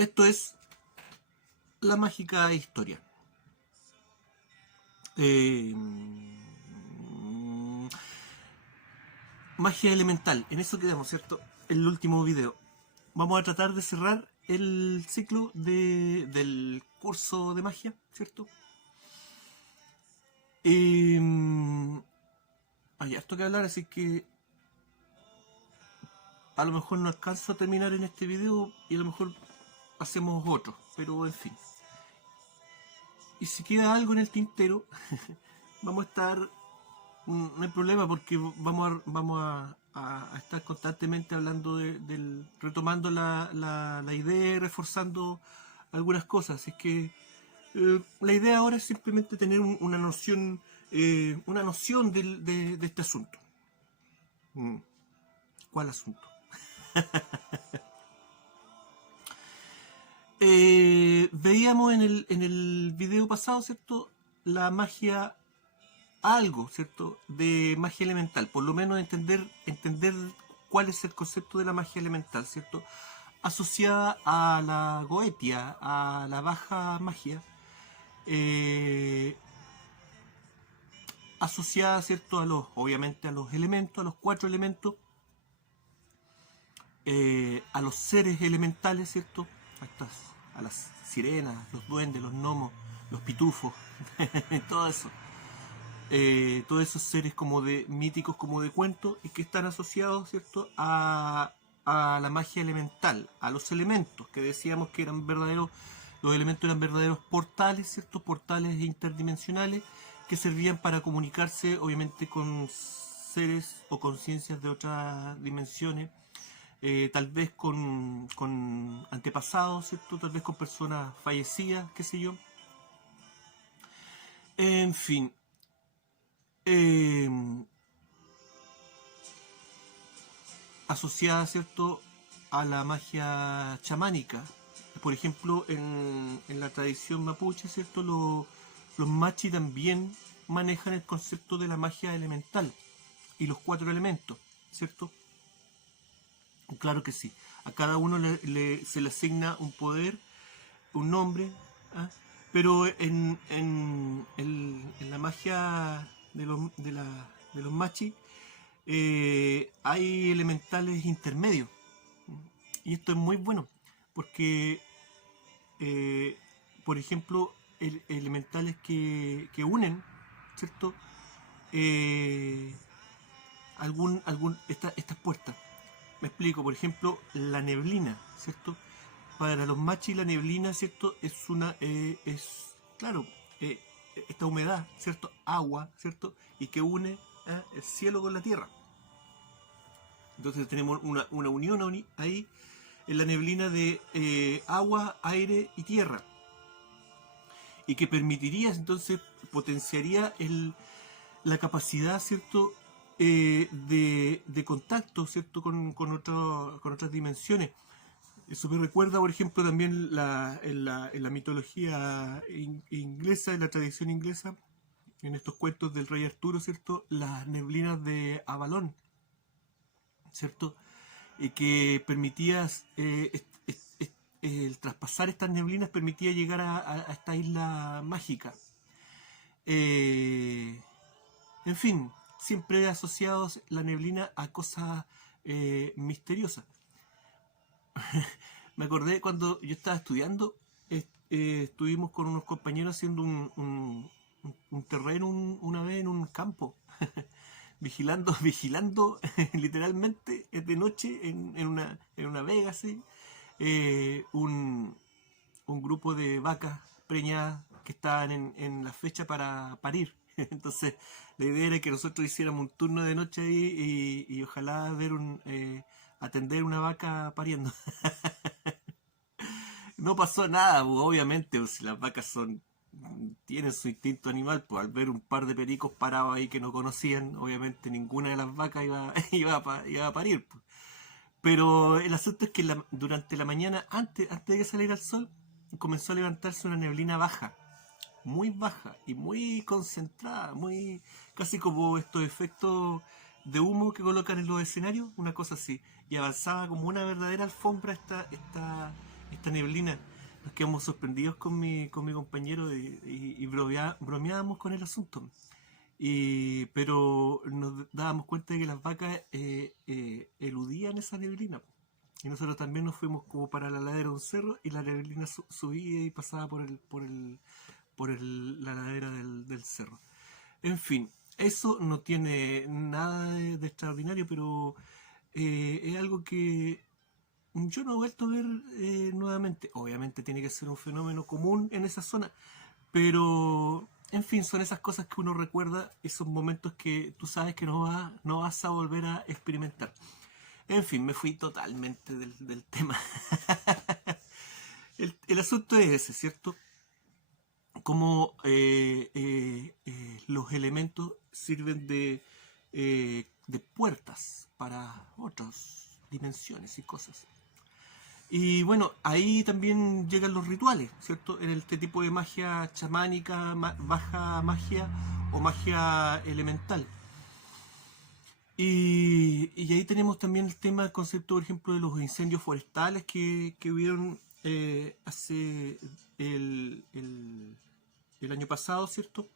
Esto es la mágica historia. Magia elemental, en eso quedamos, ¿cierto? El último video. Vamos a tratar de cerrar el ciclo del curso de magia, ¿cierto? Hay harto que hablar, así que a lo mejor no alcanzo a terminar en este video y a lo mejor hacemos otro, pero en fin. Y si queda algo en el tintero, vamos a estar, no hay problema porque vamos a estar constantemente hablando retomando la idea y reforzando algunas cosas. Así que la idea ahora es simplemente tener una noción de este asunto. ¿Cuál asunto? Veíamos en el video pasado, ¿cierto? La magia, algo, ¿cierto? De magia elemental, por lo menos entender cuál es el concepto de la magia elemental, ¿cierto? Asociada a la goetia, a la baja magia, eh, asociada, ¿cierto? Obviamente a los elementos, a los 4 elementos, a los seres elementales, ¿cierto? A las sirenas, los duendes, los gnomos, los pitufos, todo eso. Todos esos seres como de míticos, como de cuentos, y que están asociados, ¿cierto?, a la magia elemental, a los elementos, que decíamos que eran verdaderos, los elementos eran verdaderos portales, ¿cierto?, portales interdimensionales que servían para comunicarse, obviamente, con seres o conciencias de otras dimensiones, tal vez con antepasados, ¿cierto?, tal vez con personas fallecidas, qué sé yo. En fin, eh, asociada, ¿cierto?, a la magia chamánica. Por ejemplo, en la tradición mapuche, ¿cierto?, los machi también manejan el concepto de la magia elemental y los 4 elementos, ¿cierto? Claro que sí. A cada uno se le asigna un poder, un nombre, ¿ah? Pero en la magia de los machi hay elementales intermedios. Y esto es muy bueno, porque, eh, por ejemplo, elementales que unen, ¿cierto? Eh, estas puertas. Me explico, por ejemplo, la neblina, ¿cierto? Para los machis la neblina, ¿cierto? Claro, eh, esta humedad, ¿cierto? Agua, ¿cierto? Y que une el cielo con la tierra. Entonces tenemos una unión ahí en la neblina de agua, aire y tierra. Y que permitiría, entonces, potenciaría la capacidad, ¿cierto? De contacto, ¿cierto? Con otras dimensiones. Eso me recuerda, por ejemplo, también en la mitología inglesa, en la tradición inglesa, en estos cuentos del rey Arturo, ¿cierto? Las neblinas de Avalon, ¿cierto? Que permitía, el traspasar estas neblinas permitía llegar a esta isla mágica. Eh, en fin, siempre asociados la neblina a cosas misteriosas. Me acordé cuando yo estaba estudiando, estuvimos con unos compañeros haciendo un terreno una vez en un campo, vigilando literalmente de noche en una vega así, un grupo de vacas preñadas que estaban en la fecha para parir. Entonces la idea era que nosotros hiciéramos un turno de noche ahí y ojalá atender una vaca pariendo. No pasó nada, pues, obviamente, pues, si las vacas tienen su instinto animal, pues al ver un par de pericos parados ahí que no conocían, obviamente ninguna de las vacas iba a parir, pues. Pero el asunto es que durante la mañana, antes de que saliera el sol, comenzó a levantarse una neblina baja y muy concentrada, muy casi como estos efectos de humo que colocan en los escenarios, una cosa así, y avanzaba como una verdadera alfombra esta neblina, nos quedamos sorprendidos con mi compañero y bromeábamos con el asunto. Pero nos dábamos cuenta de que las vacas eludían esa neblina. Y nosotros también nos fuimos como para la ladera de un cerro y la neblina subía y pasaba la ladera del cerro. En fin, eso no tiene nada de extraordinario, pero es algo que yo no he vuelto a ver nuevamente. Obviamente tiene que ser un fenómeno común en esa zona, pero en fin, son esas cosas que uno recuerda, esos momentos que tú sabes que no vas a volver a experimentar. En fin, me fui totalmente del tema. El asunto es ese, ¿cierto? Cómo los elementos sirven de puertas para otras dimensiones y cosas. Y bueno, ahí también llegan los rituales, ¿cierto? En este tipo de magia chamánica, baja magia o magia elemental. Y ahí tenemos también el tema, el concepto, por ejemplo, de los incendios forestales que hubieron hace el año pasado, ¿cierto?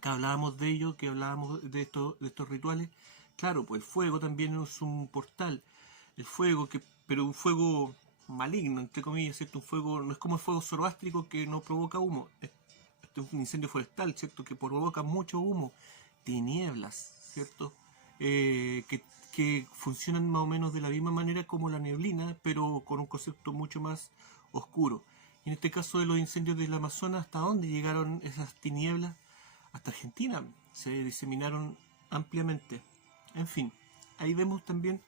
Que hablábamos de ello, que hablábamos de estos rituales. Claro, pues el fuego también es un portal. El fuego, pero un fuego maligno, entre comillas, ¿cierto? Un fuego, no es como el fuego zoroástrico que no provoca humo. Este es un incendio forestal, ¿cierto? Que provoca mucho humo, tinieblas, ¿cierto? Que funcionan más o menos de la misma manera como la neblina, pero con un concepto mucho más oscuro. Y en este caso de los incendios del Amazonas, ¿hasta dónde llegaron esas tinieblas? Hasta Argentina, se diseminaron ampliamente. En fin, ahí vemos también,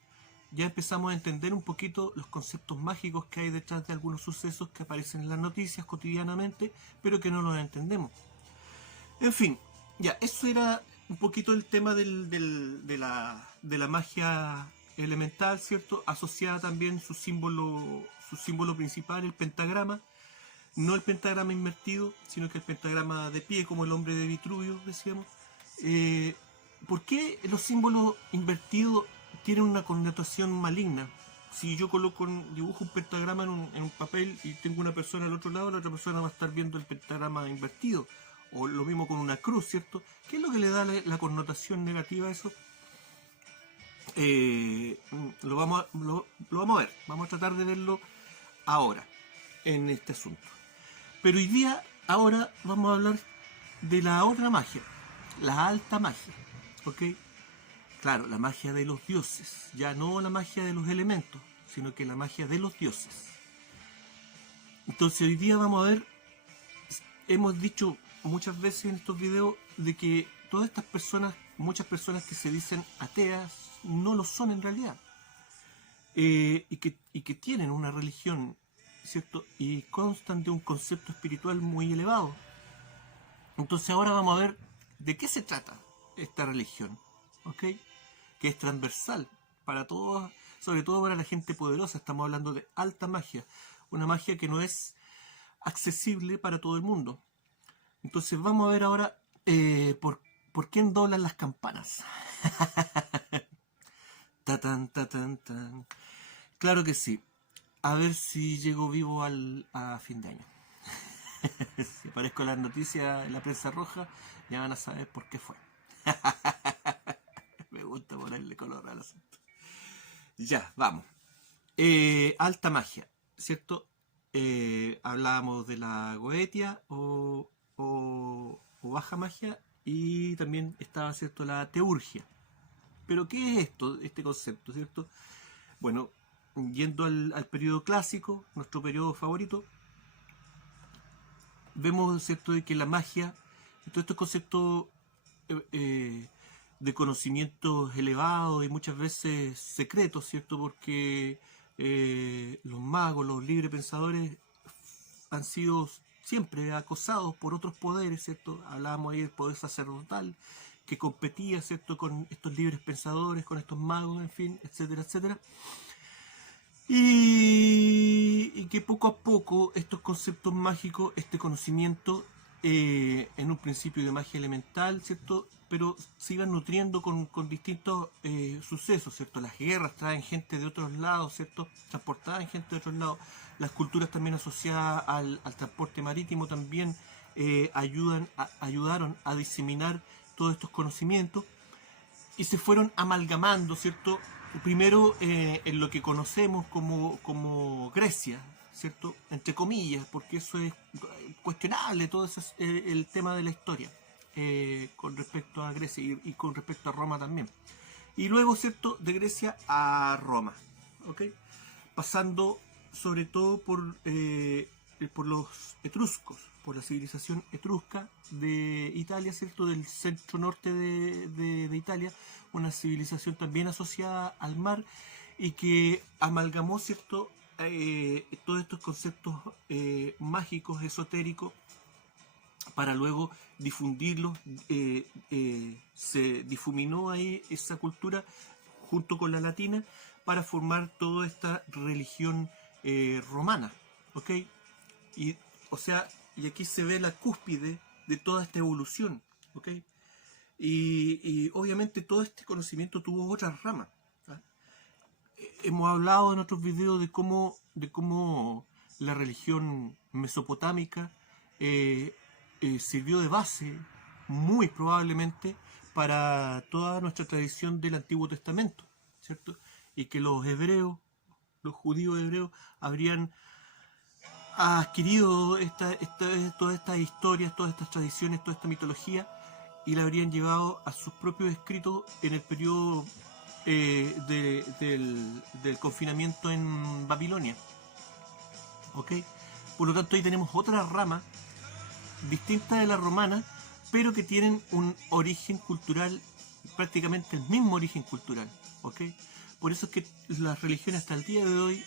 ya empezamos a entender un poquito los conceptos mágicos que hay detrás de algunos sucesos que aparecen en las noticias cotidianamente, pero que no los entendemos. En fin, ya, eso era un poquito el tema de la magia elemental, ¿cierto? Asociada también su símbolo principal, el pentagrama. No el pentagrama invertido, sino que el pentagrama de pie, como el hombre de Vitruvio, decíamos. ¿Por qué los símbolos invertidos tienen una connotación maligna? Si yo dibujo un pentagrama en un papel y tengo una persona al otro lado, la otra persona va a estar viendo el pentagrama invertido. O lo mismo con una cruz, ¿cierto? ¿Qué es lo que le da la connotación negativa a eso? Lo vamos a ver. Vamos a tratar de verlo ahora, en este asunto. Pero hoy día, ahora vamos a hablar de la otra magia, la alta magia, ¿ok? Claro, la magia de los dioses, ya no la magia de los elementos, sino que la magia de los dioses. Entonces hoy día vamos a ver, hemos dicho muchas veces en estos videos de que todas estas personas, muchas personas que se dicen ateas, no lo son en realidad. Y que tienen una religión, ¿cierto? Y constan de un concepto espiritual muy elevado. Entonces ahora vamos a ver de qué se trata esta religión, ¿ok? Que es transversal para todos, sobre todo para la gente poderosa. Estamos hablando de alta magia, una magia que no es accesible para todo el mundo. Entonces vamos a ver ahora por quién doblan las campanas. Tatán, tatán, tan. Claro que sí. A ver si llego vivo a fin de año. Si aparezco en las noticias en la prensa roja, ya van a saber por qué fue. Me gusta ponerle color al asunto. Ya, vamos. Alta magia, ¿cierto? Hablábamos de la goetia o baja magia, y también estaba, ¿cierto?, la teurgia. Pero ¿qué es esto, este concepto, ¿cierto? Bueno, yendo al periodo clásico, nuestro periodo favorito, vemos, ¿cierto?, de que la magia, todos estos conceptos de conocimientos elevados y muchas veces secretos, ¿cierto? Porque los magos, los libres pensadores han sido siempre acosados por otros poderes, ¿cierto? Hablábamos ahí del poder sacerdotal que competía, ¿cierto?, con estos libres pensadores, con estos magos, en fin, etcétera, etcétera. Y que poco a poco estos conceptos mágicos, este conocimiento, en un principio de magia elemental, ¿cierto? Pero se iban nutriendo con distintos sucesos, ¿cierto? Las guerras traen gente de otros lados, ¿cierto? Transportaban gente de otros lados. Las culturas también asociadas al transporte marítimo también ayudaron a diseminar todos estos conocimientos y se fueron amalgamando, ¿cierto? Primero en lo que conocemos como Grecia, ¿cierto? Entre comillas, porque eso es cuestionable, todo eso es el tema de la historia con respecto a Grecia y con respecto a Roma también. Y luego, ¿cierto? De Grecia a Roma, ¿ok? Pasando sobre todo por los etruscos, por la civilización etrusca de Italia, ¿cierto? Del centro norte de Italia, una civilización también asociada al mar y que amalgamó, ¿cierto? Todos estos conceptos mágicos, esotéricos, para luego difundirlos. Se difuminó ahí esa cultura junto con la latina para formar toda esta religión romana, ¿ok? Y, o sea, y aquí se ve la cúspide de toda esta evolución, ¿ok? Y obviamente todo este conocimiento tuvo otras ramas. ¿Ah? Hemos hablado en otros videos de cómo la religión mesopotámica sirvió de base, muy probablemente, para toda nuestra tradición del Antiguo Testamento, ¿cierto? Y que los hebreos, los judíos hebreos, habrían adquirido todas estas historias, todas estas tradiciones, toda esta mitología y la habrían llevado a sus propios escritos en el periodo del confinamiento en Babilonia. ¿Ok? Por lo tanto, ahí tenemos otra rama distinta de la romana, pero que tienen un origen cultural, prácticamente el mismo origen cultural. ¿Ok? Por eso es que las religiones hasta el día de hoy,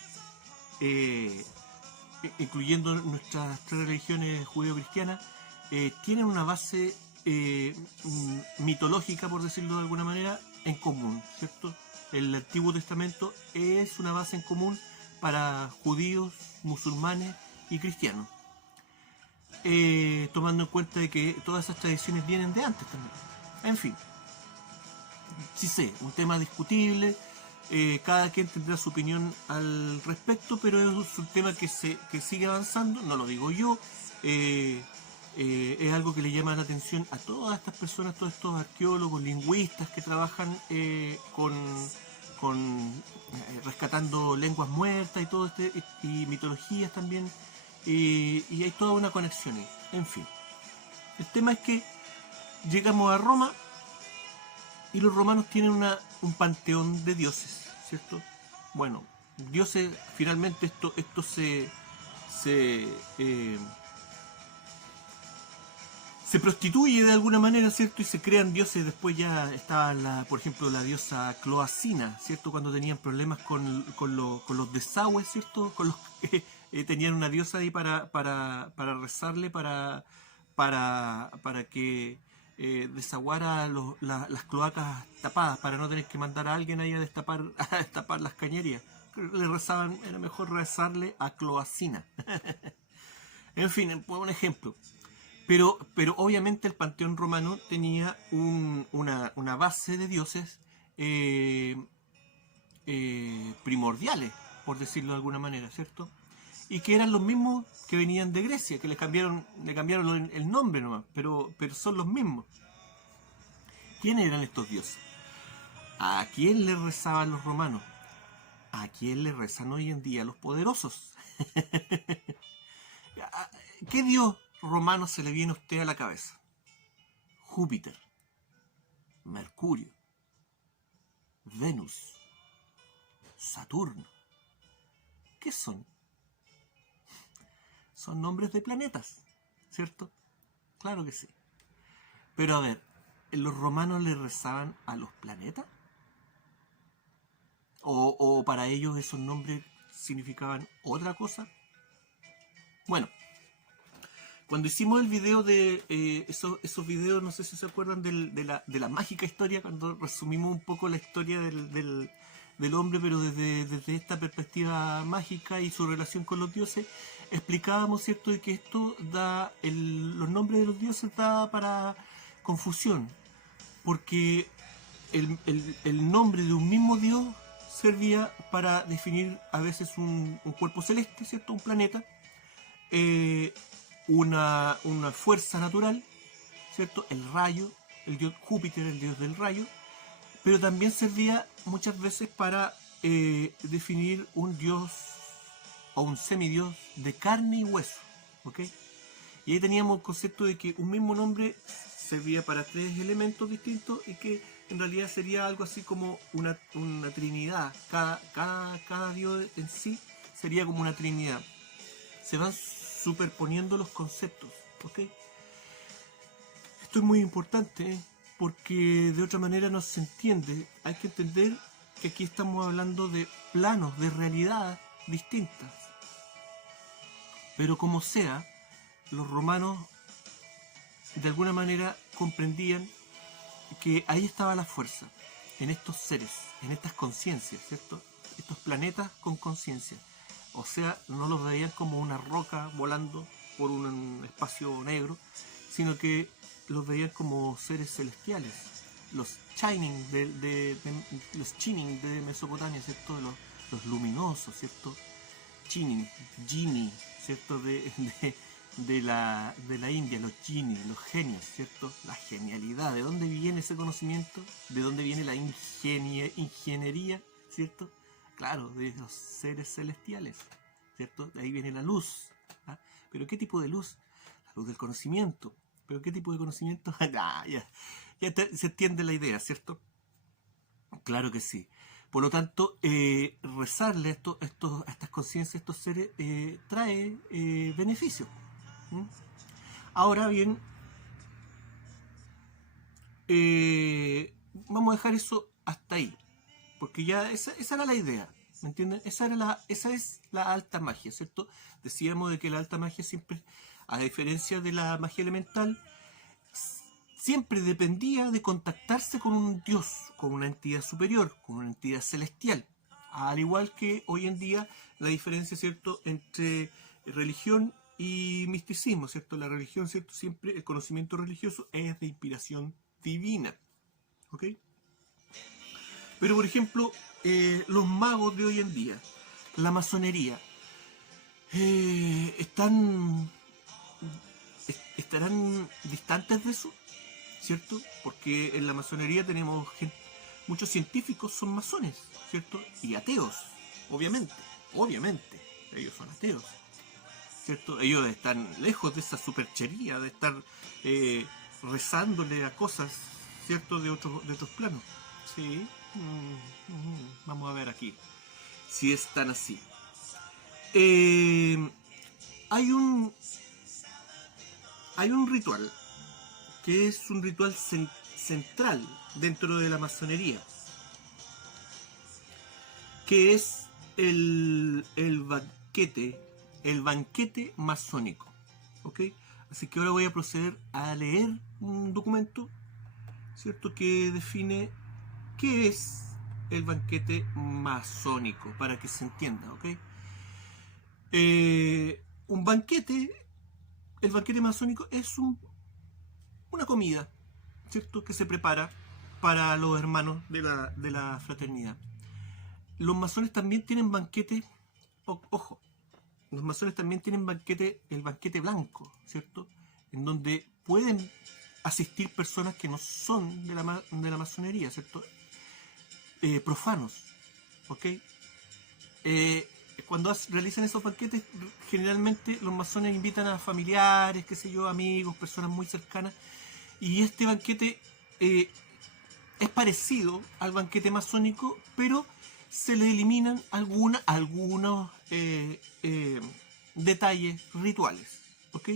incluyendo nuestras tres religiones judeo-cristianas, tienen una base mitológica, por decirlo de alguna manera, en común, ¿cierto? El Antiguo Testamento es una base en común para judíos, musulmanes y cristianos, tomando en cuenta de que todas esas tradiciones vienen de antes también. En fin, sí sé, un tema discutible, cada quien tendrá su opinión al respecto, pero es un tema que sigue avanzando, no lo digo yo, es algo que le llama la atención a todas estas personas, todos estos arqueólogos, lingüistas que trabajan rescatando lenguas muertas y todo y mitologías también, y hay toda una conexión ahí. En fin, el tema es que llegamos a Roma y los romanos tienen un panteón de dioses, ¿cierto? Bueno, dioses, finalmente esto se prostituye de alguna manera, ¿cierto? Y se crean dioses. Después ya estaba, por ejemplo, la diosa Cloacina, ¿cierto? Cuando tenían problemas con los desagües, ¿cierto? Tenían una diosa ahí para rezarle, para que desaguara las cloacas tapadas, para no tener que mandar a alguien ahí a destapar las cañerías. Le rezaban, era mejor rezarle a Cloacina. En fin, un ejemplo. Pero obviamente el panteón romano tenía una base de dioses primordiales, por decirlo de alguna manera, ¿cierto? Y que eran los mismos que venían de Grecia, que le cambiaron el nombre nomás, pero son los mismos. ¿Quiénes eran estos dioses? ¿A quién le rezaban los romanos? ¿A quién le rezan hoy en día los poderosos? ¿Qué dios romano se le viene a usted a la cabeza? Júpiter, Mercurio, Venus, Saturno. ¿Qué son? Son nombres de planetas, ¿cierto? Claro que sí. Pero a ver, ¿los romanos le rezaban a los planetas? ¿O para ellos esos nombres significaban otra cosa? Bueno, cuando hicimos el video de esos videos, no sé si se acuerdan de la mágica historia, cuando resumimos un poco la historia de del hombre, pero desde esta perspectiva mágica y su relación con los dioses, explicábamos, ¿cierto?, de que esto da, los nombres de los dioses da para confusión, porque el nombre de un mismo dios servía para definir a veces un cuerpo celeste, ¿cierto?, un planeta, una fuerza natural, ¿cierto?, el rayo, el dios Júpiter, el dios del rayo, pero también servía muchas veces para definir un dios o un semidios de carne y hueso, ¿ok? Y ahí teníamos el concepto de que un mismo nombre servía para 3 elementos distintos y que en realidad sería algo así como una trinidad. Cada dios en sí sería como una trinidad. Se van superponiendo los conceptos, ¿ok? Esto es muy importante, porque de otra manera no se entiende. Hay que entender que aquí estamos hablando de planos, de realidad distintas. Pero como sea, los romanos de alguna manera comprendían que ahí estaba la fuerza, en estos seres, en estas conciencias, ¿cierto? Estos planetas con conciencia. O sea, no los veían como una roca volando por un espacio negro, sino que los veían como seres celestiales. Los Chining los Chining de Mesopotamia, ¿cierto? Los luminosos, ¿cierto? Chining, Genie, ¿cierto? De la India, los genios, los genios, ¿cierto? La genialidad, ¿de dónde viene ese conocimiento? ¿De dónde viene la ingeniería, ¿cierto? Claro, de los seres celestiales, ¿cierto? De ahí viene la luz. ¿Ah? ¿Pero qué tipo de luz? La luz del conocimiento. ¿Pero qué tipo de conocimiento? Ya se entiende la idea, ¿cierto? Claro que sí. Por lo tanto, rezarle a estas conciencias, a estos seres, trae beneficios. ¿Mm? Ahora bien, vamos a dejar eso hasta ahí, porque ya esa era la idea, ¿me entienden? Esa es la alta magia, ¿cierto? Decíamos de que la alta magia siempre, a diferencia de la magia elemental, siempre dependía de contactarse con un dios, con una entidad superior, con una entidad celestial. Al igual que hoy en día la diferencia, ¿cierto?, entre religión y misticismo, ¿cierto? La religión, ¿cierto? Siempre el conocimiento religioso es de inspiración divina, ¿ok? Pero, por ejemplo, los magos de hoy en día, la masonería, estarán distantes de eso, ¿cierto? Porque en la masonería tenemos muchos científicos son masones, ¿cierto? Y ateos, obviamente, ellos son ateos, ¿cierto? Ellos están lejos de esa superchería, de estar rezándole a cosas, ¿cierto? De otros planos. Sí, vamos a ver aquí, si es tan así. Hay un ritual que es un ritual central dentro de la masonería, que es el banquete masónico, ¿ok? Así que ahora voy a proceder a leer un documento, ¿cierto?, que define qué es el banquete masónico, para que se entienda, ¿ok? Un banquete, el banquete masónico es una comida, ¿cierto?, que se prepara para los hermanos de la fraternidad. Los masones también tienen banquete, ojo, los masones también tienen el banquete blanco, ¿cierto?, en donde pueden asistir personas que no son de la masonería, ¿cierto?, profanos, ¿ok? Cuando realizan esos banquetes, generalmente los masones invitan a familiares, qué sé yo, amigos, personas muy cercanas, y este banquete es parecido al banquete masónico, pero se le eliminan algunos detalles rituales, ¿ok?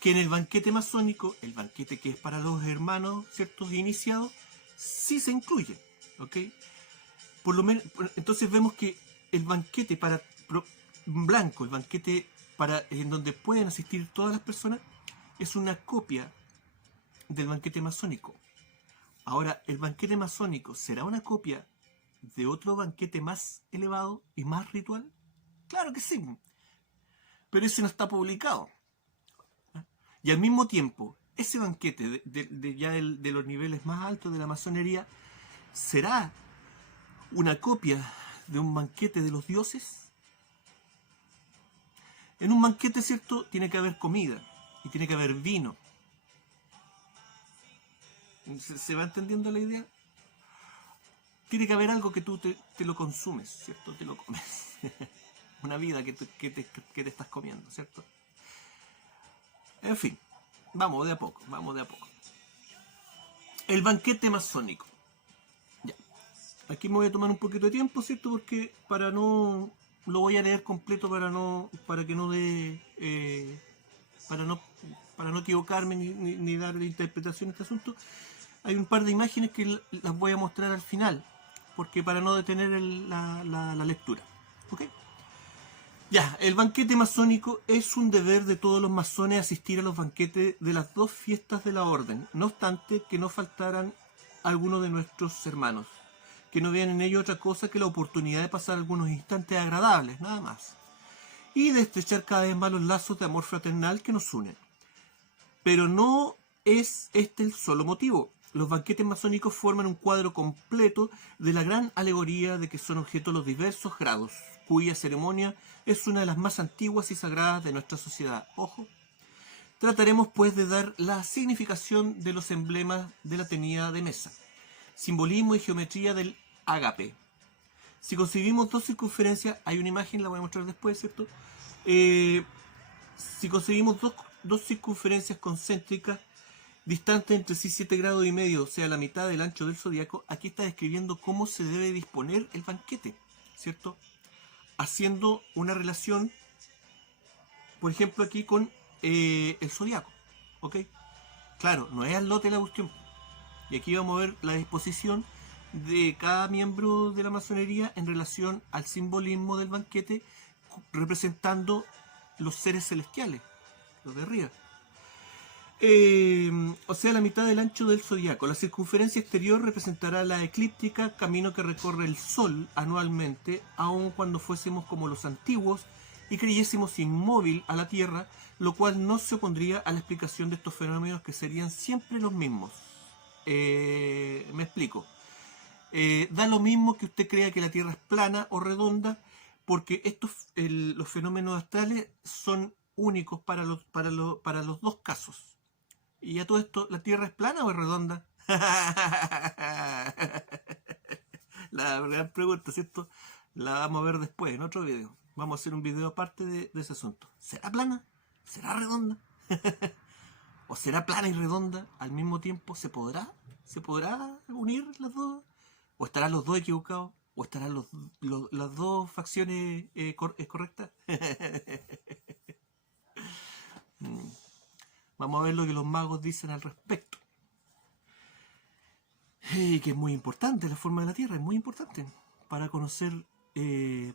Que en el banquete masónico, el banquete que es para los hermanos, ¿ciertos?, iniciados, sí se incluye, ¿ok? Por lo menos, entonces vemos que el banquete blanco, el banquete en donde pueden asistir todas las personas, es una copia del banquete masónico. Ahora, ¿el banquete masónico será una copia de otro banquete más elevado y más ritual? Claro que sí, pero ese no está publicado. Y al mismo tiempo, ese banquete de los niveles más altos de la masonería, ¿será una copia de un banquete de los dioses? En un banquete, ¿cierto?, tiene que haber comida y tiene que haber vino. ¿Se va entendiendo la idea? Tiene que haber algo que tú te lo consumes, ¿cierto? Te lo comes. Una vida que te estás comiendo, ¿cierto? En fin, vamos de a poco, vamos de a poco. El banquete masónico. Ya. Aquí me voy a tomar un poquito de tiempo, ¿cierto? Porque para no... Lo voy a leer completo para que no dé... para no equivocarme ni darle interpretación a este asunto. Hay un par de imágenes que las voy a mostrar al final, porque para no detener la lectura. ¿Ok? Ya, el banquete masónico es un deber de todos los masones asistir a los banquetes de las dos fiestas de la orden, no obstante que no faltaran algunos de nuestros hermanos, que no vean en ello otra cosa que la oportunidad de pasar algunos instantes agradables, nada más, y de estrechar cada vez más los lazos de amor fraternal que nos unen. Pero no es este el solo motivo. Los banquetes masónicos forman un cuadro completo de la gran alegoría de que son objeto los diversos grados, cuya ceremonia es una de las más antiguas y sagradas de nuestra sociedad. Ojo. Trataremos pues de dar la significación de los emblemas de la tenida de mesa, simbolismo y geometría del ágape. Si concebimos dos circunferencias, hay una imagen, la voy a mostrar después, ¿cierto? Si concebimos dos circunferencias concéntricas distantes entre sí 7 grados y medio, o sea, la mitad del ancho del zodiaco, aquí está describiendo cómo se debe disponer el banquete, ¿cierto? Haciendo una relación, por ejemplo, aquí con el zodiaco, ¿ok? Claro, no es al lote la cuestión. Y aquí vamos a ver la disposición de cada miembro de la masonería en relación al simbolismo del banquete, representando los seres celestiales, los de arriba. O sea, la mitad del ancho del zodiaco. La circunferencia exterior representará la eclíptica, camino que recorre el Sol anualmente, aun cuando fuésemos como los antiguos y creyésemos inmóvil a la Tierra, lo cual no se opondría a la explicación de estos fenómenos que serían siempre los mismos. Me explico. Da lo mismo que usted crea que la Tierra es plana o redonda, porque los fenómenos astrales son únicos para los dos casos. Y a todo esto, ¿la Tierra es plana o es redonda? La gran pregunta, ¿cierto? La vamos a ver después, en otro video. Vamos a hacer un video aparte de ese asunto. ¿Será plana? ¿Será redonda? ¿O será plana y redonda al mismo tiempo? ¿Se podrá unir las dos? ¿O estarán los dos equivocados? ¿O estarán las dos facciones correctas? Vamos a ver lo que los magos dicen al respecto. Que es muy importante, la forma de la Tierra es muy importante para conocer,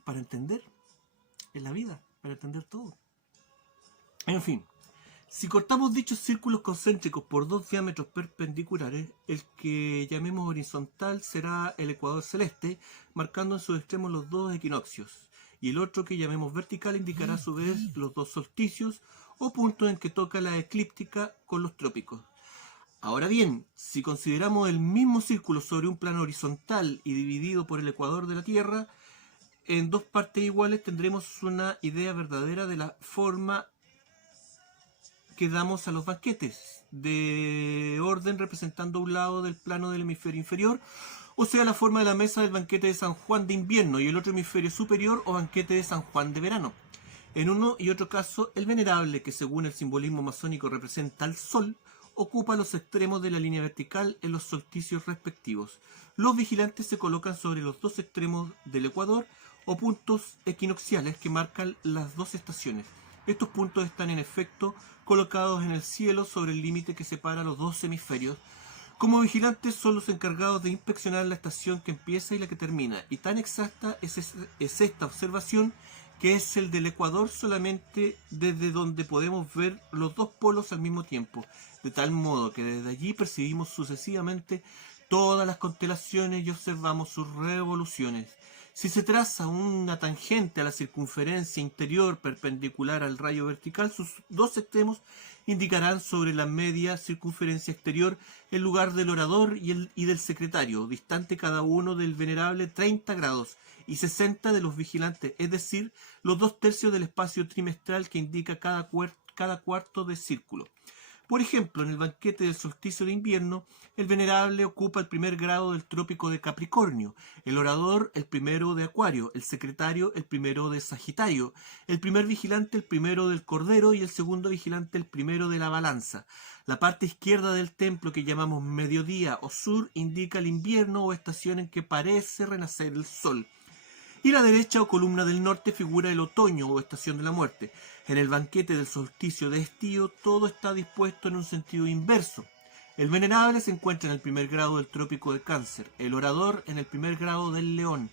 para entender en la vida, para entender todo. En fin, si cortamos dichos círculos concéntricos por dos diámetros perpendiculares, el que llamemos horizontal será el ecuador celeste, marcando en sus extremos los dos equinoccios, y el otro que llamemos vertical indicará a su vez los dos solsticios o puntos en que toca la eclíptica con los trópicos. Ahora bien, si consideramos el mismo círculo sobre un plano horizontal y dividido por el ecuador de la Tierra, en dos partes iguales tendremos una idea verdadera de la forma que damos a los banquetes, de orden representando un lado del plano del hemisferio inferior, o sea, la forma de la mesa del banquete de San Juan de invierno, y el otro hemisferio superior o banquete de San Juan de verano. En uno y otro caso, el venerable, que según el simbolismo masónico representa al Sol, ocupa los extremos de la línea vertical en los solsticios respectivos. Los vigilantes se colocan sobre los dos extremos del ecuador o puntos equinocciales que marcan las dos estaciones. Estos puntos están en efecto colocados en el cielo sobre el límite que separa los dos hemisferios. Como vigilantes son los encargados de inspeccionar la estación que empieza y la que termina, y tan exacta es esta observación que es el del ecuador solamente desde donde podemos ver los dos polos al mismo tiempo, de tal modo que desde allí percibimos sucesivamente todas las constelaciones y observamos sus revoluciones. Si se traza una tangente a la circunferencia interior perpendicular al rayo vertical, sus dos extremos indicarán sobre la media circunferencia exterior el lugar del orador y del secretario, distante cada uno del venerable 30 grados y 60 de los vigilantes, es decir, los 2/3 del espacio trimestral que indica cada cuarto de círculo. Por ejemplo, en el banquete del solsticio de invierno, el venerable ocupa el 1er grado del trópico de Capricornio, el orador el 1er de Acuario, el secretario el 1er de Sagitario, el primer vigilante el 1er del Cordero y el segundo vigilante el 1er de la Balanza. La parte izquierda del templo, que llamamos mediodía o sur, indica el invierno o estación en que parece renacer el sol. Y la derecha o columna del norte figura el otoño o estación de la muerte. En el banquete del solsticio de estío todo está dispuesto en un sentido inverso. El venerable se encuentra en el 1er grado del trópico de Cáncer, el orador en el 1er grado del León,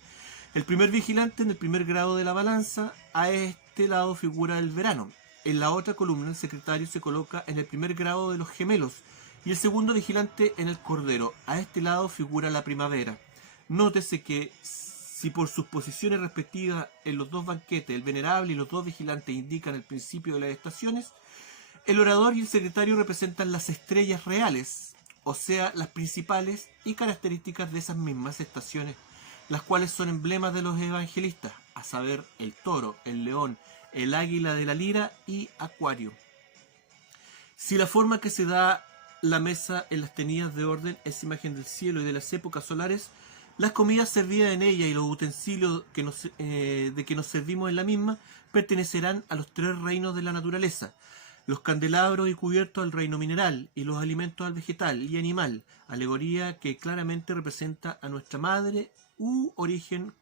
el primer vigilante en el 1er grado de la Balanza. A este lado figura el verano. En la otra columna el secretario se coloca en el 1er grado de los Gemelos y el segundo vigilante en el Cordero. A este lado figura la primavera. Nótese que si por sus posiciones respectivas en los dos banquetes el venerable y los dos vigilantes indican el principio de las estaciones, el orador y el secretario representan las estrellas reales, o sea, las principales y características de esas mismas estaciones, las cuales son emblemas de los evangelistas, a saber, el toro, el león, el águila de la lira y Acuario. Si la forma que se da la mesa en las tenidas de orden es imagen del cielo y de las épocas solares, las comidas servidas en ella y los utensilios de que nos servimos en la misma pertenecerán a los 3 reinos de la naturaleza: los candelabros y cubiertos al reino mineral y los alimentos al vegetal y animal, alegoría que claramente representa a nuestra madre u origen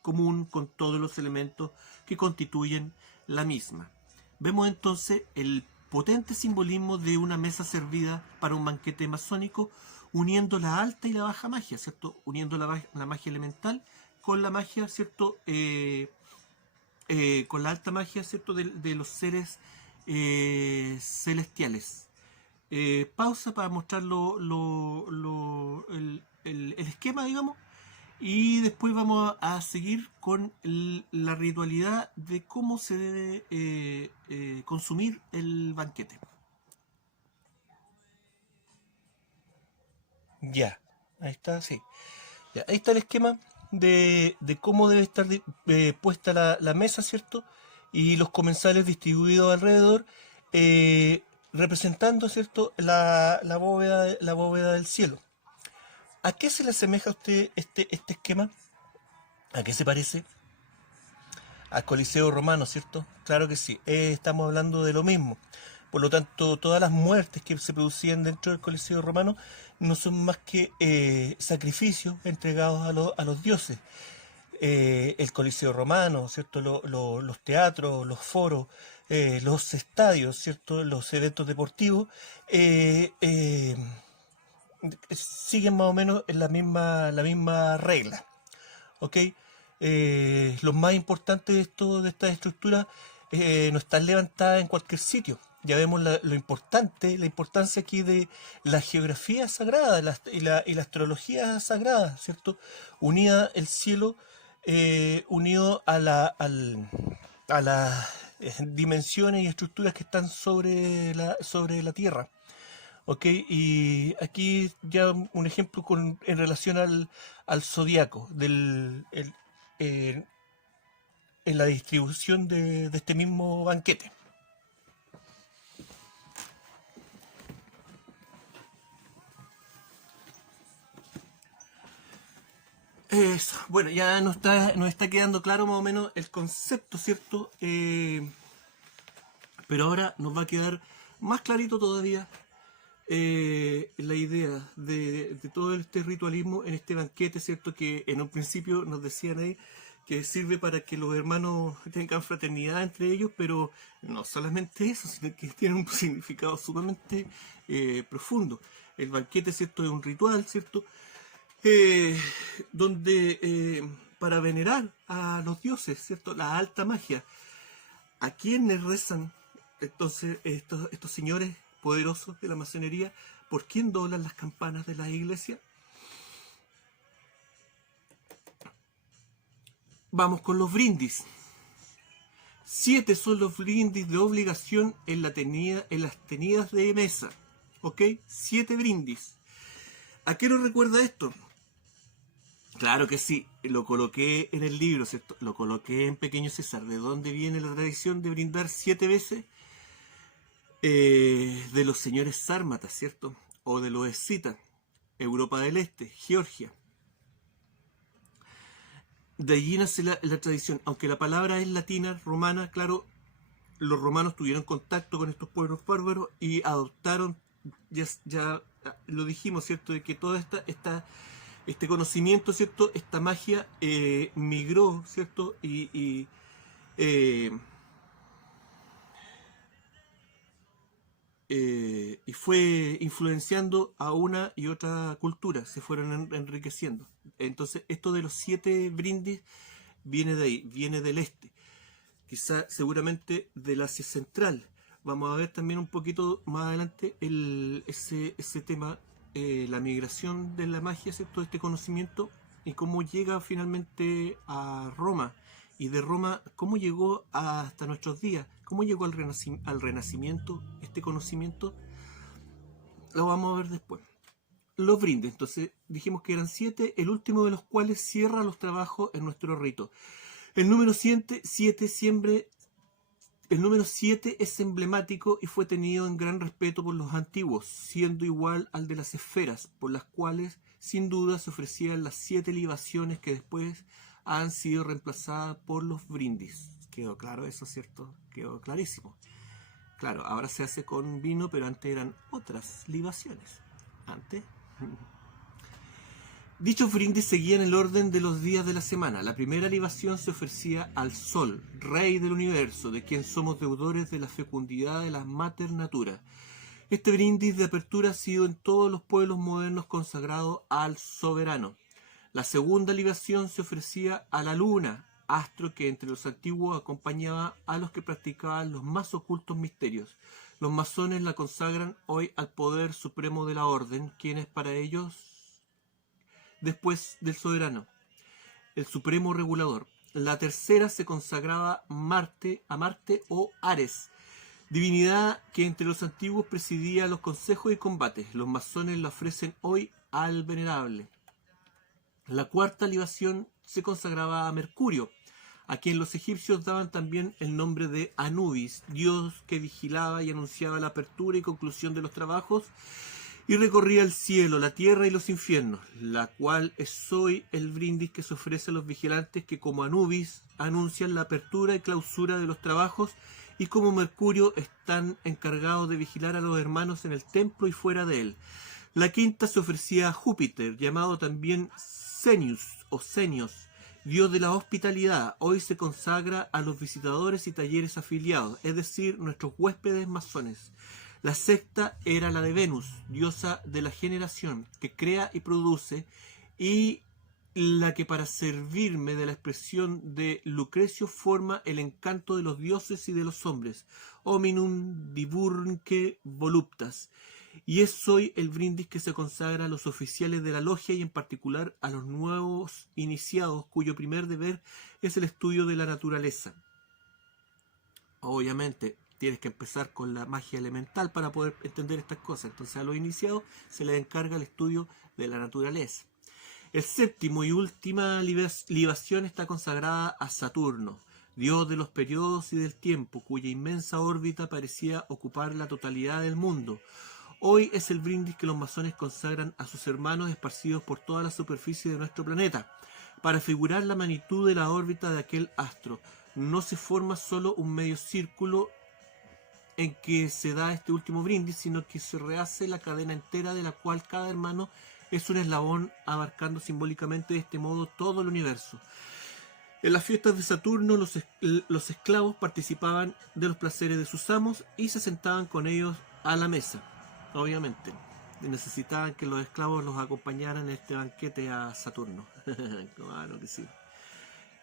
común con todos los elementos que constituyen la misma. Vemos entonces el potente simbolismo de una mesa servida para un banquete masónico, uniendo la alta y la baja magia, ¿cierto? Uniendo la magia elemental con la magia, ¿cierto? Con la alta magia, ¿cierto? De los seres celestiales. Pausa para mostrar el esquema, digamos, y después vamos a seguir con la ritualidad de cómo se debe consumir el banquete. Ya, ahí está, sí. Ya, ahí está el esquema de cómo debe estar puesta la mesa, ¿cierto? Y los comensales distribuidos alrededor, representando, ¿cierto?, la bóveda del cielo. ¿A qué se le asemeja a usted este esquema? ¿A qué se parece? Al Coliseo Romano, ¿cierto? Claro que sí, estamos hablando de lo mismo. Por lo tanto, todas las muertes que se producían dentro del Coliseo Romano no son más que sacrificios entregados a los dioses. El Coliseo Romano, ¿cierto? Los teatros, los foros, los estadios, ¿cierto? Los eventos deportivos siguen más o menos en la misma regla, ¿ok? Lo más importante de estas estructuras no están levantadas en cualquier sitio. Ya vemos la importancia aquí de la geografía sagrada y la astrología sagrada, ¿cierto? Unida el cielo, unido a las dimensiones y estructuras que están sobre la Tierra. ¿Ok? Y aquí ya un ejemplo en relación al zodiaco, en la distribución de este mismo banquete. Eso, bueno, ya nos está quedando claro más o menos el concepto, ¿cierto? Pero ahora nos va a quedar más clarito todavía la idea de todo este ritualismo en este banquete, ¿cierto? Que en un principio nos decían ahí que sirve para que los hermanos tengan fraternidad entre ellos, pero no solamente eso, sino que tiene un significado sumamente profundo. El banquete, ¿cierto? Es un ritual, ¿cierto? Donde para venerar a los dioses, ¿cierto? La alta magia. ¿A quiénes rezan entonces estos señores poderosos de la masonería? ¿Por quién doblan las campanas de la iglesia? Vamos con los brindis. 7 son los brindis de obligación en las tenidas de mesa. ¿Ok? 7 brindis. ¿A qué nos recuerda esto? Claro que sí, lo coloqué en el libro, ¿cierto? Lo coloqué en Pequeño César. ¿De dónde viene la tradición de brindar 7 veces? De los señores sármatas, ¿cierto? O de los escitas, Europa del Este, Georgia. De allí nace la tradición, aunque la palabra es latina, romana, claro, los romanos tuvieron contacto con estos pueblos bárbaros y adoptaron, ya lo dijimos, ¿cierto?, de que todo este conocimiento, ¿cierto?, esta magia migró, ¿cierto?, y fue influenciando a una y otra cultura, se fueron enriqueciendo. Entonces, esto de los 7 brindis viene de ahí, viene del este, quizá seguramente del Asia Central. Vamos a ver también un poquito más adelante ese tema, la migración de la magia, ¿cierto?, este conocimiento, y cómo llega finalmente a Roma, y de Roma cómo llegó hasta nuestros días, cómo llegó al renacimiento este conocimiento. Lo vamos a ver después. Los brindes, entonces dijimos que eran 7, el último de los cuales cierra los trabajos en nuestro rito. El número 7 es emblemático y fue tenido en gran respeto por los antiguos, siendo igual al de las esferas, por las cuales sin duda se ofrecían las 7 libaciones que después han sido reemplazadas por los brindis. ¿Quedó claro eso, cierto? Quedó clarísimo. Claro, ahora se hace con vino, pero antes eran otras libaciones. Antes. Dichos brindis seguían el orden de los días de la semana. La primera libación se ofrecía al Sol, Rey del Universo, de quien somos deudores de la fecundidad de la Mater Natura. Este brindis de apertura ha sido en todos los pueblos modernos consagrado al soberano. La segunda libación se ofrecía a la Luna, astro que entre los antiguos acompañaba a los que practicaban los más ocultos misterios. Los masones la consagran hoy al poder supremo de la orden, quien es para ellos, después del soberano, el supremo regulador. La tercera se consagraba a Marte o Ares, divinidad que entre los antiguos presidía los consejos y combates. Los masones la ofrecen hoy al venerable. La cuarta libación se consagraba a Mercurio, a quien los egipcios daban también el nombre de Anubis, dios que vigilaba y anunciaba la apertura y conclusión de los trabajos y recorría el cielo, la tierra y los infiernos, la cual es hoy el brindis que se ofrece a los vigilantes que como Anubis anuncian la apertura y clausura de los trabajos y como Mercurio están encargados de vigilar a los hermanos en el templo y fuera de él. La quinta se ofrecía a Júpiter, llamado también Zenius o Zenios, dios de la hospitalidad. Hoy se consagra a los visitadores y talleres afiliados, es decir, nuestros huéspedes masones. La sexta era la de Venus, diosa de la generación, que crea y produce, y la que para servirme de la expresión de Lucrecio forma el encanto de los dioses y de los hombres, hominum diburque voluptas. Y es hoy el brindis que se consagra a los oficiales de la logia y en particular a los nuevos iniciados, cuyo primer deber es el estudio de la naturaleza. Obviamente tienes que empezar con la magia elemental para poder entender estas cosas. Entonces a los iniciados se les encarga el estudio de la naturaleza. El séptimo y última libación está consagrada a Saturno, dios de los periodos y del tiempo, cuya inmensa órbita parecía ocupar la totalidad del mundo. Hoy es el brindis que los masones consagran a sus hermanos esparcidos por toda la superficie de nuestro planeta, para figurar la magnitud de la órbita de aquel astro. No se forma solo un medio círculo en que se da este último brindis, sino que se rehace la cadena entera de la cual cada hermano es un eslabón, abarcando simbólicamente de este modo todo el universo. En las fiestas de Saturno los esclavos participaban de los placeres de sus amos y se sentaban con ellos a la mesa. Obviamente, necesitaban que los esclavos los acompañaran en este banquete a Saturno. Claro que sí.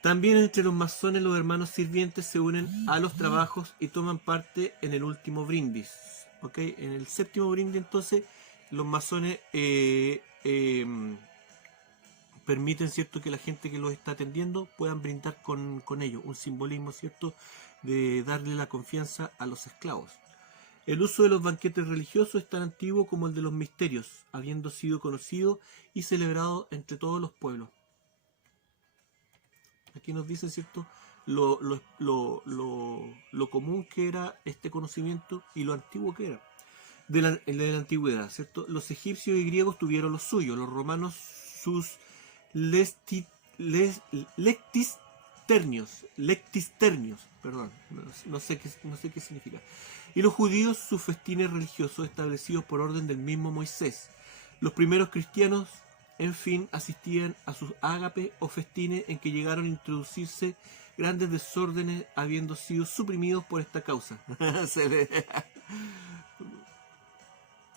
También entre los masones los hermanos sirvientes se unen a los trabajos y toman parte en el último brindis. ¿Okay? En el séptimo brindis entonces los masones permiten, ¿cierto?, que la gente que los está atendiendo puedan brindar con ellos. Un simbolismo, ¿cierto?, de darle la confianza a los esclavos. El uso de los banquetes religiosos es tan antiguo como el de los misterios, habiendo sido conocido y celebrado entre todos los pueblos. Aquí nos dicen, ¿cierto?, lo común que era este conocimiento y lo antiguo que era de la antigüedad, ¿cierto? Los egipcios y griegos tuvieron lo suyo, los romanos sus lectisternios, perdón, no sé qué significa. Y los judíos sus festines religiosos establecidos por orden del mismo Moisés. Los primeros cristianos, en fin, asistían a sus ágapes o festines en que llegaron a introducirse grandes desórdenes habiendo sido suprimidos por esta causa.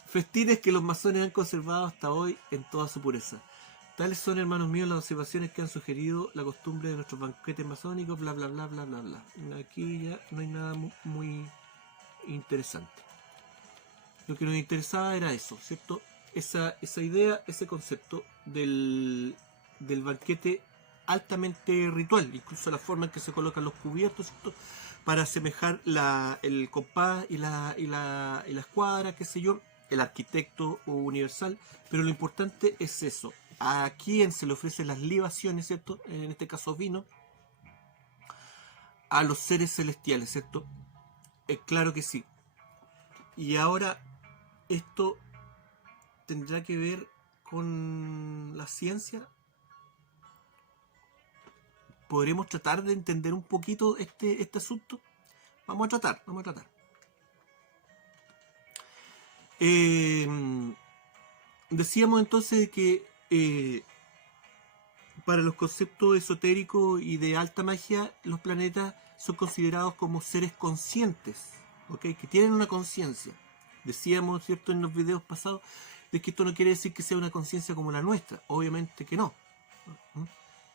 Festines que los masones han conservado hasta hoy en toda su pureza. Tales son, hermanos míos, las observaciones que han sugerido la costumbre de nuestros banquetes masónicos, bla, bla, bla, bla, bla, bla. Aquí ya no hay nada muy interesante. Lo que nos interesaba era eso, ¿cierto? Esa idea, ese concepto del banquete altamente ritual, incluso la forma en que se colocan los cubiertos, ¿cierto?, para asemejar el compás y la escuadra, qué sé yo, el arquitecto universal, pero lo importante es eso. A quien se le ofrecen las libaciones, ¿cierto?, en este caso vino, a los seres celestiales, ¿cierto? Claro que sí. Y ahora esto tendrá que ver con la ciencia. ¿Podremos tratar de entender un poquito este asunto? Vamos a tratar. Decíamos entonces que para los conceptos esotéricos y de alta magia, los planetas son considerados como seres conscientes, ¿okay?, que tienen una conciencia. Decíamos, ¿cierto?, en los videos pasados, de que esto no quiere decir que sea una conciencia como la nuestra, obviamente que no.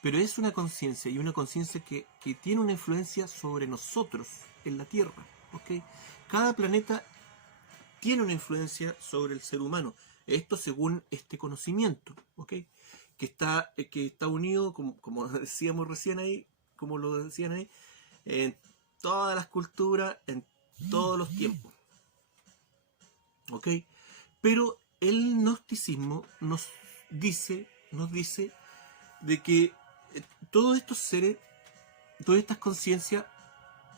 Pero es una conciencia, y una conciencia que tiene una influencia sobre nosotros en la Tierra, ¿okay? Cada planeta tiene una influencia sobre el ser humano. Esto según este conocimiento, ¿okay?, que está unido, como decíamos recién ahí, como lo decían ahí, en todas las culturas, en todos los tiempos. ¿Ok? Pero el gnosticismo nos dice de que todos estos seres, todas estas conciencias,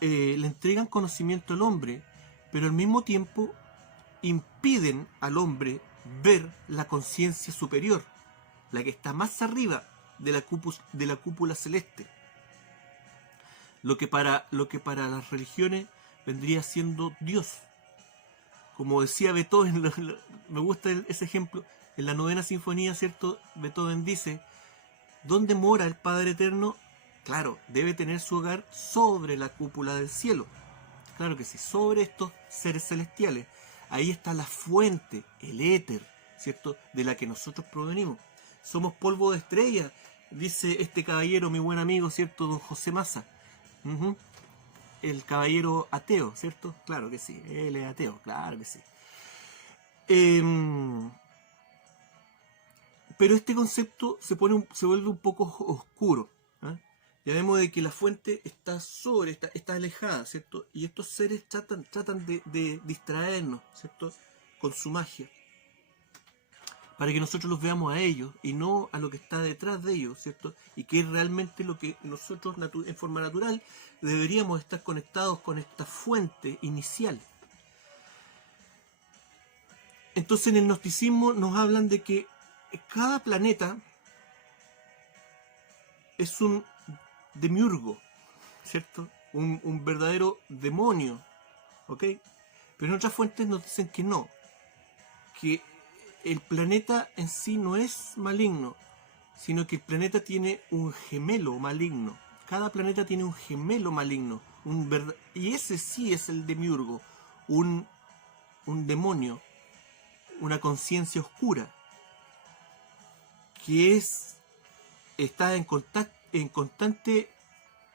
le entregan conocimiento al hombre, pero al mismo tiempo impiden al hombre ver la conciencia superior, la que está más arriba de la cúpula celeste. Lo que para las religiones vendría siendo Dios. Como decía Beethoven, me gusta ese ejemplo, en la 9ª sinfonía, ¿cierto?, Beethoven dice: ¿dónde mora el Padre Eterno? Claro, debe tener su hogar sobre la cúpula del cielo. Claro que sí, sobre estos seres celestiales. Ahí está la fuente, el éter, ¿cierto?, de la que nosotros provenimos. Somos polvo de estrella, dice este caballero, mi buen amigo, ¿cierto?, don José Massa. El caballero ateo, ¿cierto? Claro que sí, él es ateo, claro que sí. Pero este concepto se vuelve un poco oscuro, ¿eh? Ya vemos de que la fuente está está alejada, ¿cierto? Y estos seres tratan de distraernos, ¿cierto?, con su magia, para que nosotros los veamos a ellos y no a lo que está detrás de ellos, ¿cierto? Y que es realmente lo que nosotros en forma natural deberíamos estar conectados con esta fuente inicial. Entonces en el gnosticismo nos hablan de que cada planeta es un demiurgo, ¿cierto? Un verdadero demonio, ¿ok? Pero en otras fuentes nos dicen que no, que el planeta en sí no es maligno, sino que el planeta tiene un gemelo maligno. Cada planeta tiene un gemelo maligno, y ese sí es el demiurgo, un demonio, una conciencia oscura, que está en constante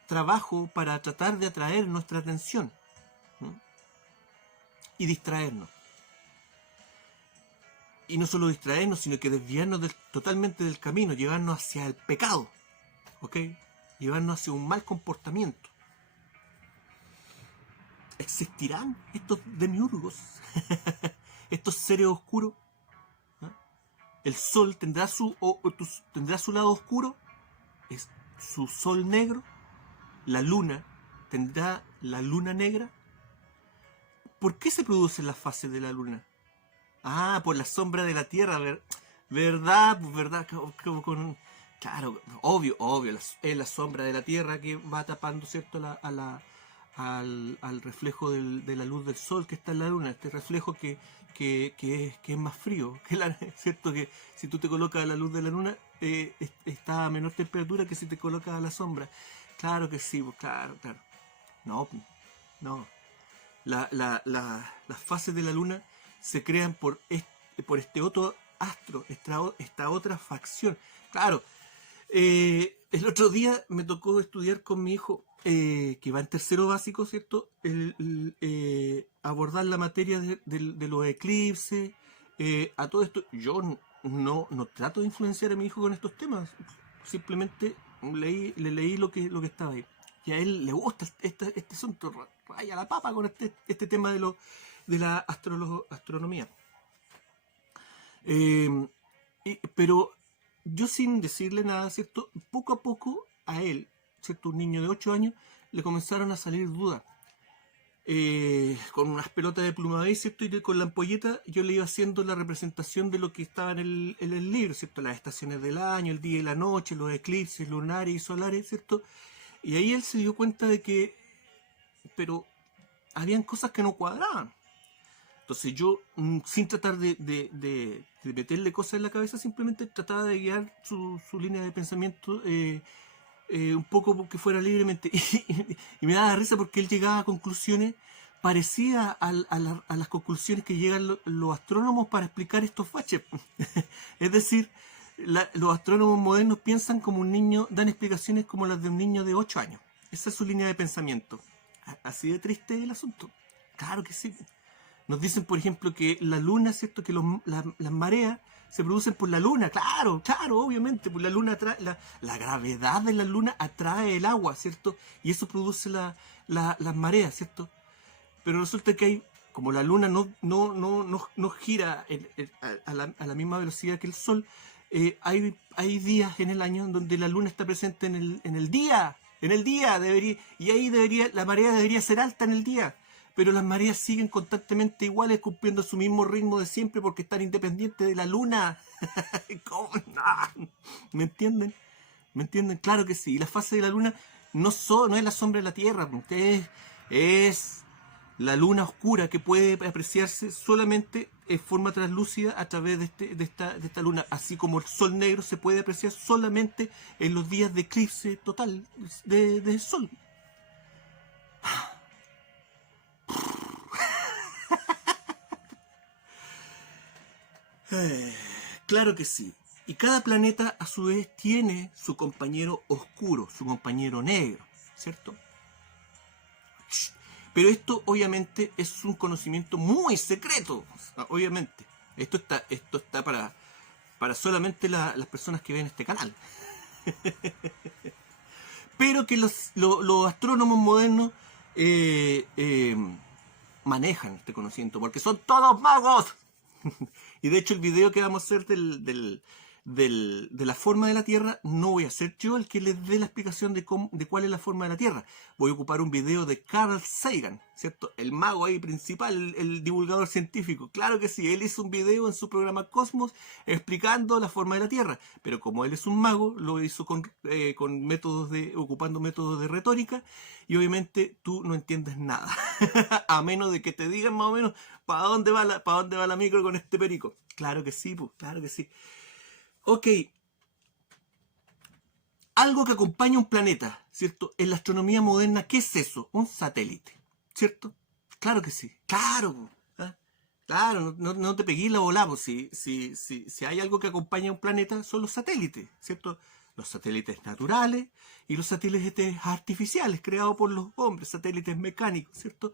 trabajo para tratar de atraer nuestra atención, ¿sí?, y distraernos. y no solo distraernos, sino que desviarnos totalmente del camino, llevarnos hacia el pecado, ¿ok? Llevarnos hacia un mal comportamiento. ¿Existirán estos demiurgos? ¿Estos seres oscuros? ¿Ah? ¿El sol tendrá tendrá su lado oscuro? ¿Es su sol negro? ¿La luna tendrá la luna negra? ¿Por qué se producen las fases de la luna? Ah, por la sombra de la Tierra, ¿verdad? Pues verdad, claro, obvio, es la sombra de la Tierra que va tapando, ¿cierto?, al reflejo de la luz del sol que está en la luna, este reflejo que es más frío, ¿cierto? Que si tú te colocas a la luz de la luna, está a menor temperatura que si te colocas a la sombra. Claro que sí, pues, claro. No, no. Las fases de la luna se crean por este otro astro, esta otra facción. Claro, el otro día me tocó estudiar con mi hijo, que va en tercero básico, ¿cierto? Abordar la materia de los eclipses. A todo esto, yo no trato de influenciar a mi hijo con estos temas. Simplemente le leí lo que estaba ahí. Y a él le gusta este asunto, raya la papa con este tema de la astronomía. Pero yo, sin decirle nada, ¿cierto? Poco a poco a él, ¿cierto? Un niño de 8 años, le comenzaron a salir dudas. Con unas pelotas de Plumavit, ¿cierto? Y con la ampolleta yo le iba haciendo la representación de lo que estaba en el libro, ¿cierto? Las estaciones del año, el día y la noche, los eclipses lunares y solares, ¿cierto? Y ahí él se dio cuenta de que, pero habían cosas que no cuadraban. Entonces yo, sin tratar de meterle cosas en la cabeza, simplemente trataba de guiar su línea de pensamiento, un poco que fuera libremente. Y me daba risa porque él llegaba a conclusiones parecidas a las conclusiones que llegan los astrónomos para explicar estos faches. Es decir, los astrónomos modernos piensan como un niño, dan explicaciones como las de un niño de 8 años. Esa es su línea de pensamiento. Así de triste es el asunto. Claro que sí. Nos dicen, por ejemplo, que la luna, ¿cierto? Que las mareas se producen por la luna. Claro, obviamente. Pues la luna atrae, la gravedad de la luna atrae el agua, ¿cierto? Y eso produce las mareas, ¿cierto? Pero resulta que hay, como la luna no gira a la misma velocidad que el sol, hay días en el año en donde la luna está presente en el día. En el día y ahí la marea debería ser alta en el día. Pero las mareas siguen constantemente iguales, cumpliendo su mismo ritmo de siempre porque están independientes de la luna. ¿Cómo? ¿Me entienden? ¿Me entienden? Claro que sí. Y la fase de la luna no es la sombra de la Tierra. Es la luna oscura que puede apreciarse solamente en forma translúcida a través de esta luna. Así como el sol negro se puede apreciar solamente en los días de eclipse total del sol. Claro que sí. Y cada planeta a su vez tiene su compañero oscuro, su compañero negro, ¿cierto? Pero esto obviamente es un conocimiento muy secreto, obviamente. Esto está para solamente las personas que ven este canal. Pero que los astrónomos modernos manejan este conocimiento, porque son todos magos. Y de hecho el video que vamos a hacer de la forma de la Tierra, no voy a ser yo el que les dé la explicación de cuál es la forma de la Tierra. Voy a ocupar un video de Carl Sagan, ¿cierto? El mago ahí principal, el divulgador científico. Claro que sí, él hizo un video en su programa Cosmos explicando la forma de la Tierra. Pero como él es un mago, lo hizo ocupando métodos de retórica. Y obviamente tú no entiendes nada. A menos de que te digan más o menos para dónde va la micro con este perico. Claro que sí, pues, claro que sí. Ok. Algo que acompaña a un planeta, ¿cierto? En la astronomía moderna, ¿qué es eso? Un satélite, ¿cierto? Claro que sí. Claro. ¿Ah? Claro, no te pegué la bola, pues si hay algo que acompaña a un planeta, son los satélites, ¿cierto? Los satélites naturales y los satélites artificiales creados por los hombres, satélites mecánicos, ¿cierto?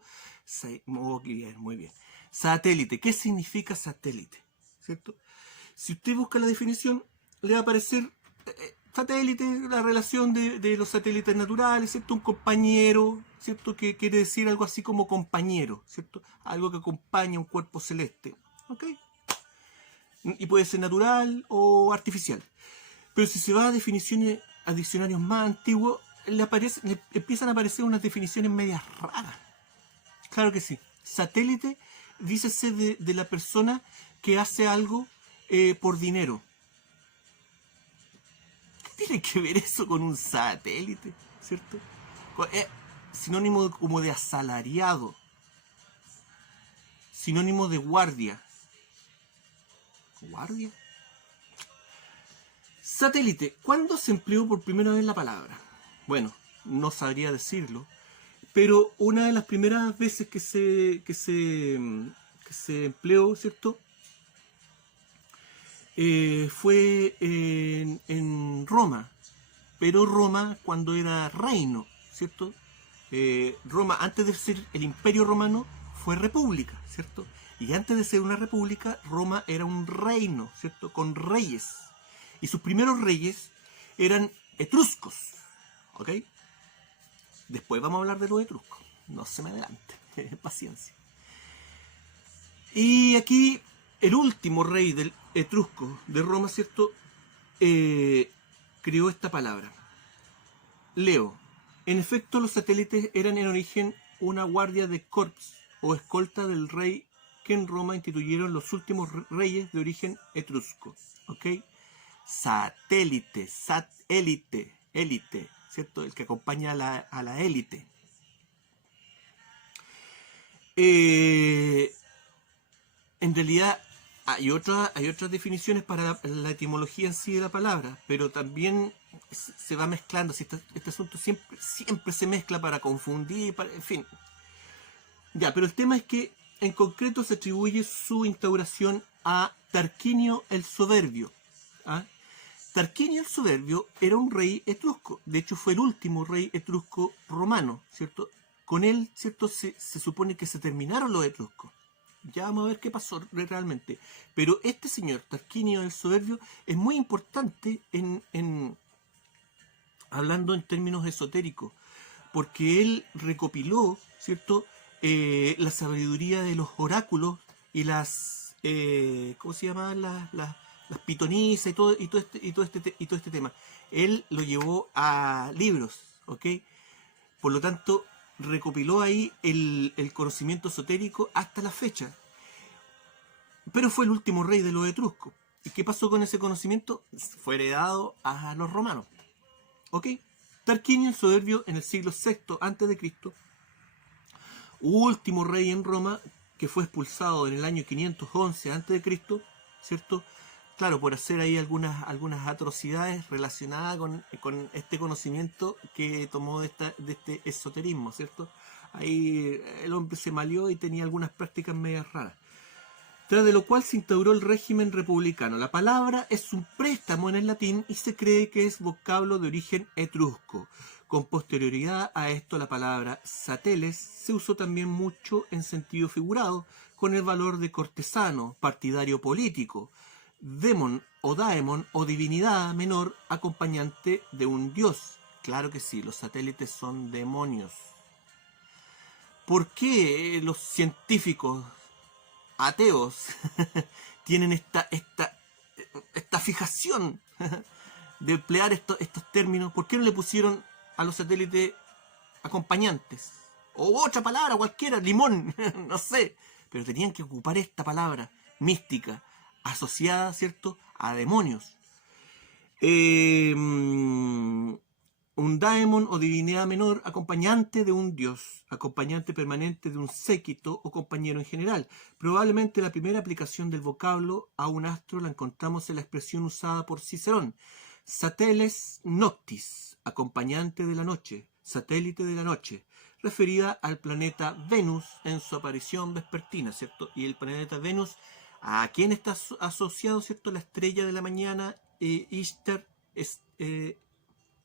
Muy bien, muy bien. Satélite, ¿qué significa satélite? ¿Cierto? Si usted busca la definición, le va a aparecer satélite, la relación de los satélites naturales, ¿cierto? Un compañero, ¿cierto? Que quiere decir algo así como compañero, ¿cierto? Algo que acompaña a un cuerpo celeste, ¿ok? Y puede ser natural o artificial. Pero si se va a definiciones, a diccionarios más antiguos, le empiezan a aparecer unas definiciones medias raras. Claro que sí. Satélite, dícese de la persona que hace algo por dinero. ¿Qué tiene que ver eso con un satélite? ¿Cierto? Sinónimo como de asalariado. Sinónimo de guardia. ¿Guardia? Satélite. ¿Cuándo se empleó por primera vez la palabra? Bueno, no sabría decirlo. Pero una de las primeras veces que se empleó, ¿cierto? Fue en Roma. Pero Roma cuando era reino, ¿cierto? Roma, antes de ser el Imperio Romano, fue república, ¿cierto? Y antes de ser una república, Roma era un reino, ¿cierto? Con reyes. Y sus primeros reyes eran etruscos, ¿ok? Después vamos a hablar de los etruscos. No se me adelante. Paciencia. Y aquí, el último rey del etrusco de Roma, ¿cierto? Creó esta palabra. Leo. En efecto, los satélites eran en origen una guardia de corps o escolta del rey que en Roma instituyeron los últimos reyes de origen etrusco. ¿Ok? Satélite, satélite, élite, ¿cierto? El que acompaña a la élite. En realidad hay otras definiciones para la etimología en sí de la palabra, pero también se va mezclando. Si este asunto siempre se mezcla para confundir, en fin. Ya, pero el tema es que en concreto se atribuye su instauración a Tarquinio el Soberbio. ¿Ah? Tarquinio el Soberbio era un rey etrusco. De hecho, fue el último rey etrusco romano, ¿cierto? Con él, ¿cierto? Se supone que se terminaron los etruscos. Ya vamos a ver qué pasó realmente. Pero este señor, Tarquinio el Soberbio, es muy importante hablando en términos esotéricos, porque él recopiló, ¿cierto? La sabiduría de los oráculos y las, ¿cómo se llamaban? Las pitonisas y todo este tema. Él lo llevó a libros, ¿ok? Por lo tanto, recopiló ahí el conocimiento esotérico hasta la fecha. Pero fue el último rey de los etruscos. ¿Y qué pasó con ese conocimiento? Fue heredado a los romanos. ¿Ok? Tarquinio el Soberbio en el siglo VI a.C., último rey en Roma, que fue expulsado en el año 511 a.C., ¿cierto? Claro, por hacer ahí algunas atrocidades relacionadas con este conocimiento que tomó de este esoterismo, ¿cierto? Ahí el hombre se malió y tenía algunas prácticas medias raras. Tras de lo cual se instauró el régimen republicano. La palabra es un préstamo en el latín y se cree que es vocablo de origen etrusco. Con posterioridad a esto, la palabra sateles se usó también mucho en sentido figurado, con el valor de cortesano, partidario político, demon o daemon o divinidad menor acompañante de un dios. Claro que sí, los satélites son demonios. ¿Por qué los científicos ateos tienen esta fijación de emplear estos términos? ¿Por qué no le pusieron a los satélites acompañantes? O otra palabra cualquiera, limón, no sé. Pero tenían que ocupar esta palabra mística, asociada, ¿cierto?, a demonios. Un daemon o divinidad menor, acompañante de un dios, acompañante permanente de un séquito o compañero en general. Probablemente la primera aplicación del vocablo a un astro la encontramos en la expresión usada por Cicerón. Sateles noctis, acompañante de la noche, satélite de la noche, referida al planeta Venus en su aparición vespertina, ¿cierto? Y el planeta Venus, ¿a quién está asociado, ¿cierto? La estrella de la mañana, Ishtar,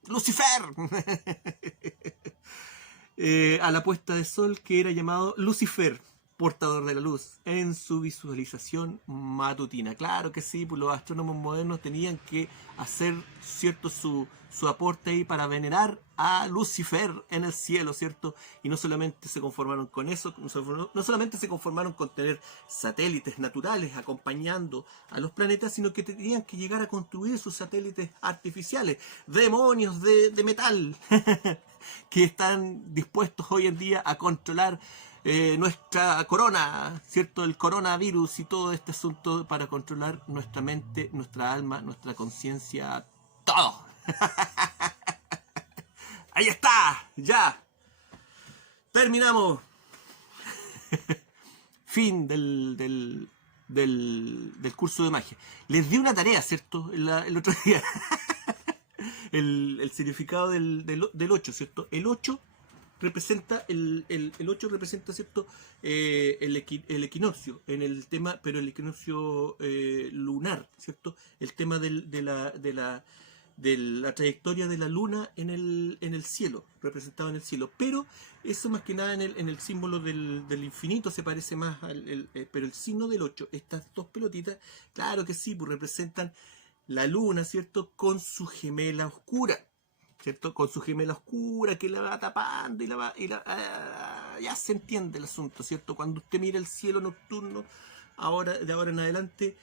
Lucifer, a la puesta de sol, que era llamado Lucifer. portador de la luz en su visualización matutina. Claro que sí, pues los astrónomos modernos tenían que hacer, ¿cierto?, su aporte ahí para venerar a Lucifer en el cielo, ¿cierto? Y no solamente se conformaron con eso, no solamente se conformaron con tener satélites naturales acompañando a los planetas, sino que tenían que llegar a construir sus satélites artificiales, demonios de metal, que están dispuestos hoy en día a controlar nuestra corona, ¿cierto? El coronavirus y todo este asunto para controlar nuestra mente, nuestra alma, nuestra conciencia, todo. Ahí está, ya. Terminamos. Fin del curso de magia. Les di una tarea, ¿cierto? El otro día. El significado del 8, ¿cierto? El 8 representa el 8 representa, ¿cierto? El equinoccio en el tema, pero el equinoccio lunar, ¿cierto? El tema de la trayectoria de la luna en el cielo, representado en el cielo. Pero eso más que nada en el símbolo del infinito se parece más pero el signo del 8, estas dos pelotitas, claro que sí, pues representan la luna, ¿cierto? Con su gemela oscura, ¿cierto? Con su gemela oscura que la va tapando ya se entiende el asunto, ¿cierto? Cuando usted mira el cielo nocturno, de ahora en adelante,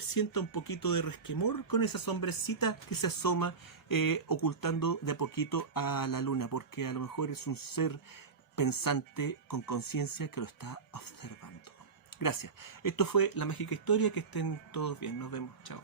sienta un poquito de resquemor con esa sombrecita que se asoma ocultando de a poquito a la luna, porque a lo mejor es un ser pensante con conciencia que lo está observando. Gracias. Esto fue La Mágica Historia. Que estén todos bien. Nos vemos. Chao.